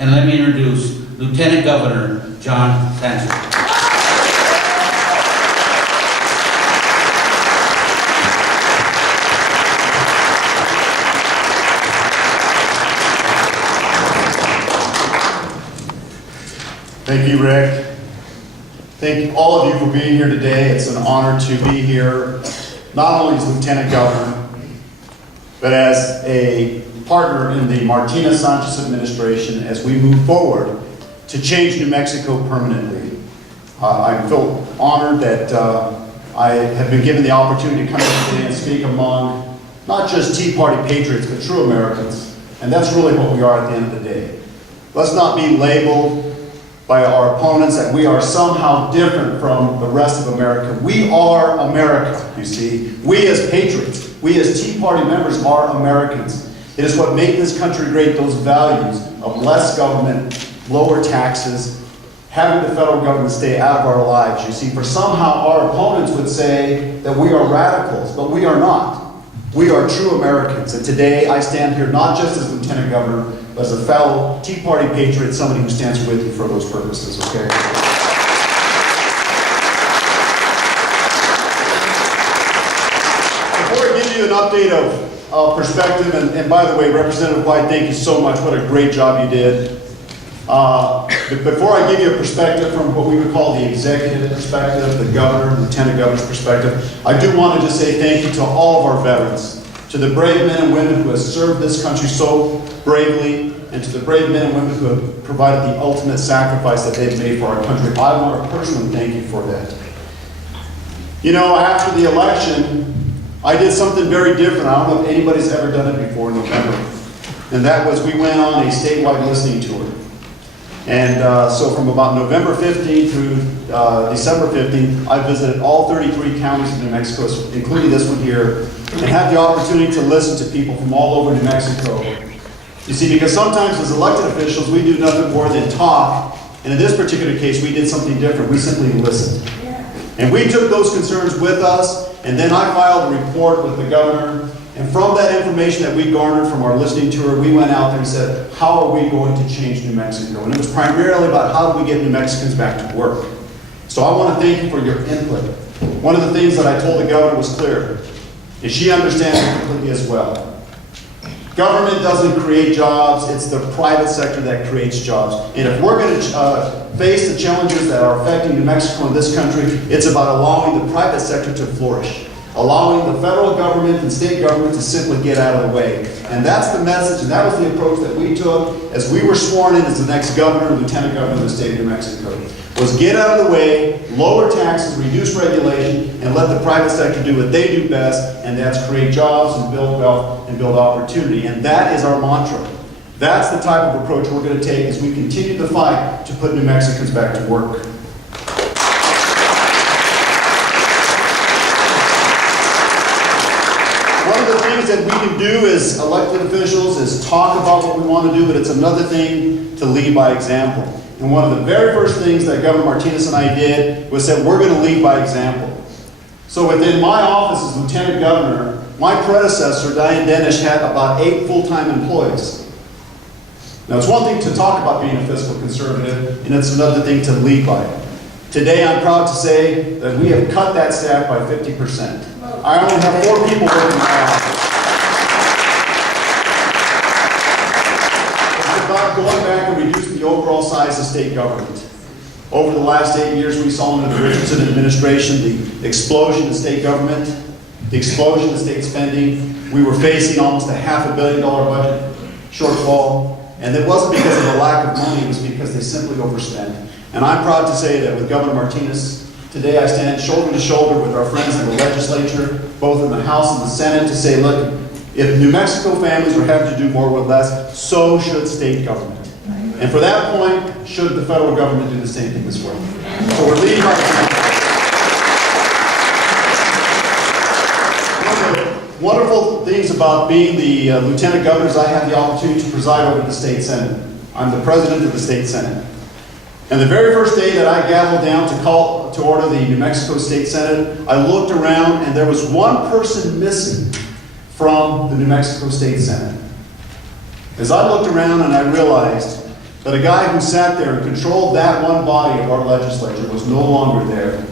And let me introduce Lieutenant Governor John Sanchez. Thank you, Rick. Thank all of you for being here today. It's an honor to be here, not only as Lieutenant Governor, but as a partner in the Martinez Sanchez administration as we move forward to change New Mexico permanently. I feel honored that I have been given the opportunity to come here today and speak among not just Tea Party patriots, but true Americans. And that's really what we are at the end of the day. Let's not be labeled by our opponents that we are somehow different from the rest of America. We are America, you see. We as patriots, we as Tea Party members are Americans. It is what made this country great, those values of less government, lower taxes, having the federal government stay out of our lives, you see. For somehow our opponents would say that we are radicals, but we are not. We are true Americans. And today I stand here not just as Lieutenant Governor, but as a fellow Tea Party patriot, somebody who stands with you for those purposes, okay? Before I give you an update of perspective, and by the way, Representative White, thank you so much. What a great job you did. But before I give you a perspective from what we would call the executive perspective, the governor, lieutenant governor's perspective, I do want to just say thank you to all of our veterans, to the brave men and women who have served this country so bravely, and to the brave men and women who have provided the ultimate sacrifice that they've made for our country. I want to personally thank you for that. You know, after the election, I did something very different. I don't know if anybody's ever done it before in November. And that was we went on a statewide listening tour. And so from about November 15th through December 15th, I visited all 33 counties of New Mexico, including this one here, and had the opportunity to listen to people from all over New Mexico. You see, because sometimes as elected officials, we do nothing more than talk. And in this particular case, we did something different. We simply listened. And we took those concerns with us, and then I filed a report with the governor. And from that information that we garnered from our listening tour, we went out there and said, how are we going to change New Mexico? And it was primarily about how do we get New Mexicans back to work. So I want to thank you for your input. One of the things that I told the governor was clear, and she understands it completely as well. Government doesn't create jobs, it's the private sector that creates jobs. And if we're going to face the challenges that are affecting New Mexico and this country, it's about allowing the private sector to flourish. Allowing the federal government and state government to simply get out of the way. And that's the message, and that was the approach that we took as we were sworn in as the next governor and lieutenant governor of the state of New Mexico. Was get out of the way, lower taxes, reduce regulation, and let the private sector do what they do best, and that's create jobs and build wealth and build opportunity. And that is our mantra. That's the type of approach we're going to take as we continue the fight to put New Mexicans back to work. One of the things that we can do as elected officials is talk about what we want to do, but it's another thing to lead by example. And one of the very first things that Governor Martinez and I did was said, we're going to lead by example. So within my office as Lieutenant Governor, my predecessor, Diane Denish, had about 8 full-time employees. Now it's one thing to talk about being a fiscal conservative, and it's another thing to lead by it. Today I'm proud to say that we have cut that staff by 50%. I only have 4 people working in my office. It's about going back and reducing the overall size of state government. Over the last 8 years, we saw under the Richardson administration the explosion in state government, the explosion in state spending. We were facing almost a $500 million budget shortfall, and it wasn't because of a lack of money, it was because they simply overspent. And I'm proud to say that with Governor Martinez, today I stand shoulder to shoulder with our friends in the legislature, both in the House and the Senate, to say, look, if New Mexico families are having to do more with less, so should state government. And for that point, should the federal government do the same thing as well. So we're leading by example. One of the wonderful things about being the lieutenant governor is I have the opportunity to preside over the state senate. I'm the president of the state senate. And the very first day that I gaveled down to call to order the New Mexico State Senate, I looked around and there was one person missing from the New Mexico State Senate. As I looked around and I realized But a guy who sat there and controlled that one body of our legislature was no longer there.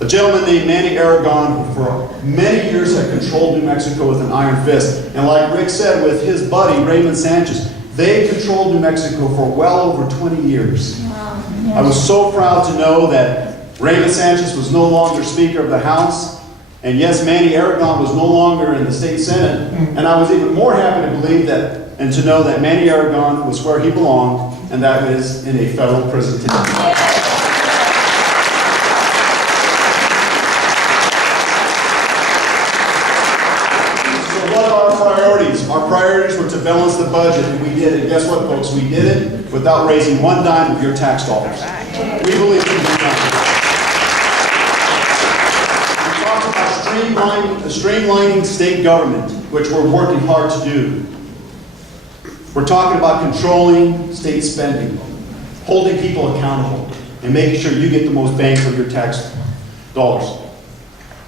A gentleman named Manny Aragon, who for many years had controlled New Mexico with an iron fist. And like Rick said, with his buddy, Raymond Sanchez, they controlled New Mexico for well over 20 years. Wow. Yes. I was so proud to know that Raymond Sanchez was no longer Speaker of the House. And yes, Manny Aragon was no longer in the state Senate. And I was even more happy to believe that and to know that Manny Aragon was where he belonged, and that is in a federal prison today. Our priorities were to balance the budget, and we did it. Guess what, folks? We did it without raising one dime of your tax dollars. We believe in this. We talked about streamlining state government, which we're working hard to do. We're talking about controlling state spending, holding people accountable, and making sure you get the most bang for your tax dollars.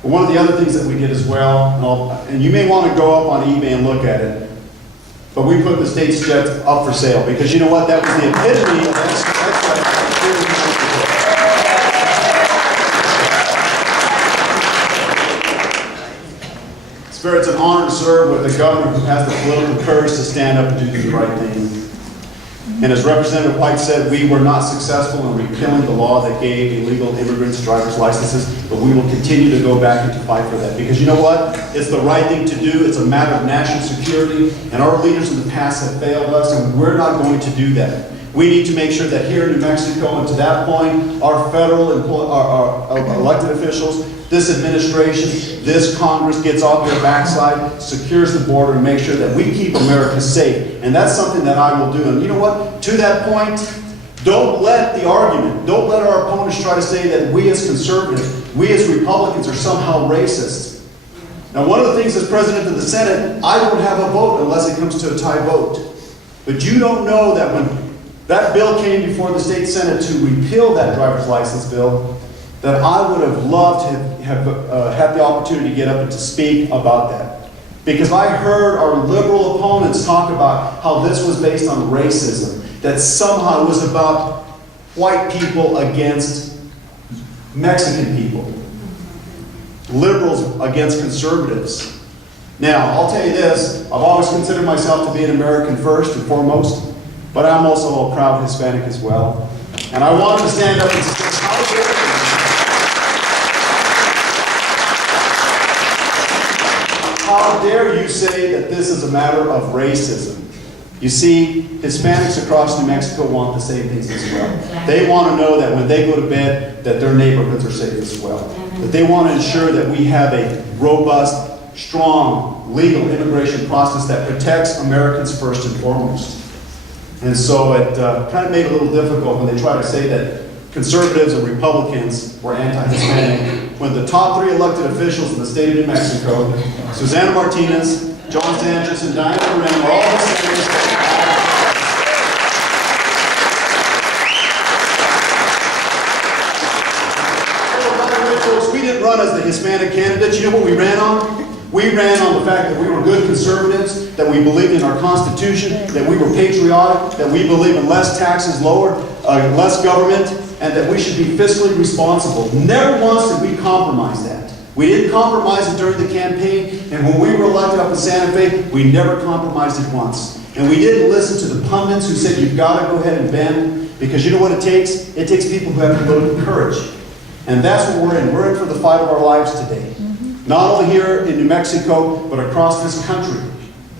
But one of the other things that we did as well, and you may want to go up on eBay and look at it, but we put the state's jets up for sale because you know what? That was the epitome of It's an honor to serve with a governor who has the political courage to stand up and do the right thing. And as Representative White said, we were not successful in repealing the law that gave illegal immigrants driver's licenses, but we will continue to go back and to fight for that. Because you know what? It's the right thing to do. It's a matter of national security, and our leaders in the past have failed us, and we're not going to do that. We need to make sure that here in New Mexico, and to that point, our federal our elected officials, this administration, this Congress gets off their backside, secures the border, and makes sure that we keep America safe. And that's something that I will do. And you know what? To that point, don't let the argument, don't let our opponents try to say that we as conservatives, we as Republicans are somehow racist. Now, one of the things as President of the Senate, I don't have a vote unless it comes to a tie vote. But you don't know that when that bill came before the state Senate to repeal that driver's license bill, that I would have loved to have had the opportunity to get up and to speak about that. Because I heard our liberal opponents talk about how this was based on racism, that somehow it was about white people against Mexican people, liberals against conservatives. Now, I'll tell you this, I've always considered myself to be an American first and foremost, but I'm also a proud Hispanic as well. And I wanted to stand up and say, how dare you say that this is a matter of racism? You see, Hispanics across New Mexico want the same things as well. They want to know that when they go to bed, that their neighborhoods are safe as well. That they want to ensure that we have a robust, strong, legal immigration process that protects Americans first and foremost. And so it kind of made it a little difficult when they try to say that conservatives and Republicans were anti-Hispanic, when the top three elected officials in the state of New Mexico, Susana Martinez, John Sanchez, and Diana Perrin, are all Hispanics. We didn't run as the Hispanic candidates. You know what we ran on? We ran on the fact that we were good conservatives, that we believed in our Constitution, that we were patriotic, that we believe in less taxes, less government, and that we should be fiscally responsible. Never once did we compromise that. We didn't compromise it during the campaign, and when we were elected up in Santa Fe, we never compromised it once. And we didn't listen to the pundits who said you've got to go ahead and bend, because you know what it takes? It takes people who have political courage. And that's what we're in. We're in for the fight of our lives today. Not only here in New Mexico, but across this country.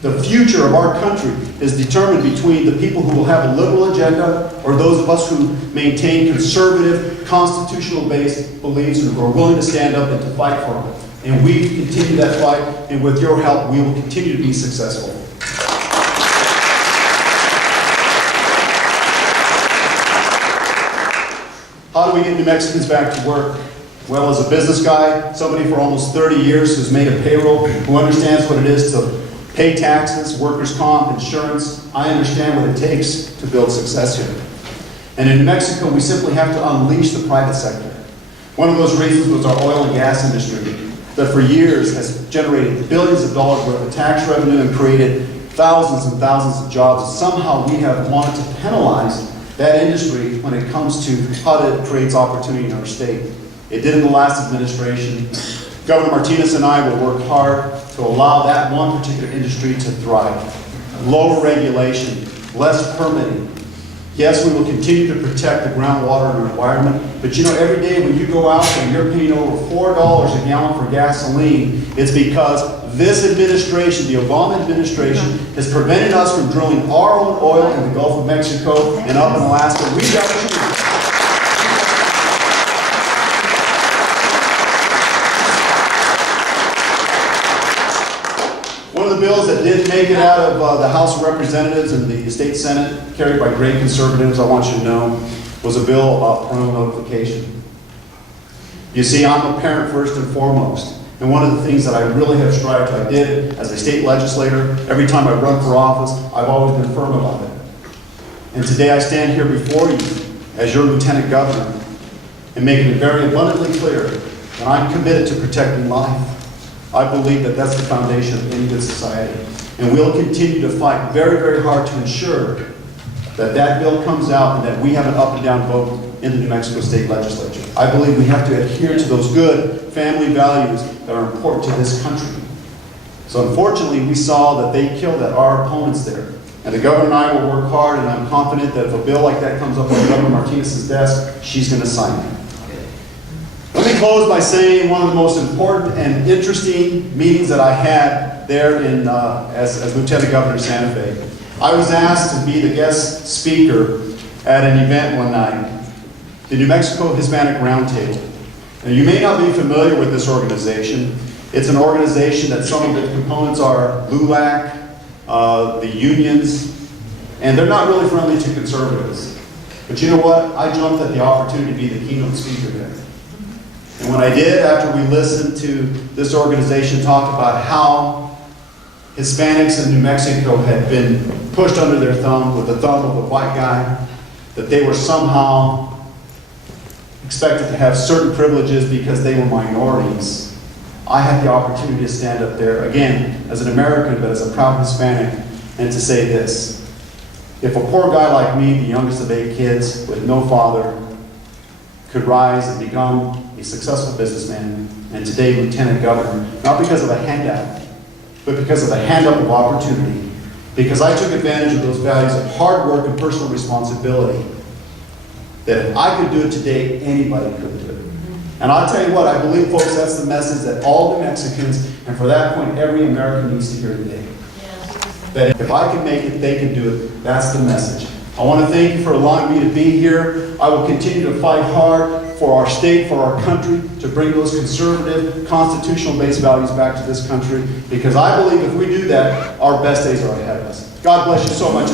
The future of our country is determined between the people who will have a liberal agenda or those of us who maintain conservative, constitutional-based beliefs and who are willing to stand up and to fight for them. And we continue that fight, and with your help, we will continue to be successful. How do we get New Mexicans back to work? Well, as a business guy, somebody for almost 30 years who's made a payroll, who understands what it is to pay taxes, workers' comp, insurance, I understand what it takes to build success here. And in New Mexico, we simply have to unleash the private sector. One of those reasons was our oil and gas industry that for years has generated billions of dollars worth of tax revenue and created thousands and thousands of jobs. Somehow we have wanted to penalize that industry when it comes to how it creates opportunity in our state. It did in the last administration. Governor Martinez and I will work hard to allow that one particular industry to thrive. Lower regulation, less permitting. Yes, we will continue to protect the groundwater and our environment, but you know, every day when you go out and you're paying over $4 a gallon for gasoline, it's because this administration, the Obama administration, has prevented us from drilling our own oil in the Gulf of Mexico and up in Alaska. We've got to change. One of the bills that did make it out of the House of Representatives and the State Senate, carried by great conservatives, I want you to know, was a bill about parental notification. You see, I'm a parent first and foremost. And one of the things that I really have strived to, I did as a state legislator, every time I run for office, I've always been firm about it. And today I stand here before you as your lieutenant governor and making it very abundantly clear that I'm committed to protecting life. I believe that that's the foundation of any good society. And we'll continue to fight very, very hard to ensure that that bill comes out and that we have an up and down vote in the New Mexico State Legislature. I believe we have to adhere to those good family values that are important to this country. So unfortunately, we saw that they killed our opponents there. And the governor and I will work hard, and I'm confident that if a bill like that comes up on Governor Martinez's desk, she's going to sign it. Let me close by saying one of the most important and interesting meetings that I had there in, as Lieutenant Governor of Santa Fe. I was asked to be the guest speaker at an event one night, the New Mexico Hispanic Roundtable. And you may not be familiar with this organization. It's an organization that some of the components are LULAC, the unions, and they're not really friendly to conservatives. But you know what? I jumped at the opportunity to be the keynote speaker there. And when I did, after we listened to this organization talk about how Hispanics in New Mexico had been pushed under their thumb with the thumb of a white guy, that they were somehow expected to have certain privileges because they were minorities, I had the opportunity to stand up there, again, as an American, but as a proud Hispanic, and to say this: if a poor guy like me, the youngest of 8 kids, with no father, could rise and become a successful businessman, and today lieutenant governor, not because of a handout, but because of a hand-up of opportunity, because I took advantage of those values of hard work and personal responsibility, that if I could do it today, anybody could do it. And I'll tell you what, I believe, folks, that's the message that all New Mexicans, and for that point, every American needs to hear today. That if I can make it, they can do it. That's the message. I want to thank you for allowing me to be here. I will continue to fight hard for our state, for our country, to bring those conservative, constitutional-based values back to this country, because I believe if we do that, our best days are ahead of us. God bless you so much.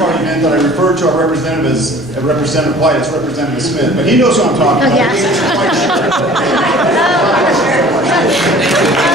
Event that I referred to our representative as Representative White, it's Representative Smith, but he knows who I'm talking about. Yes.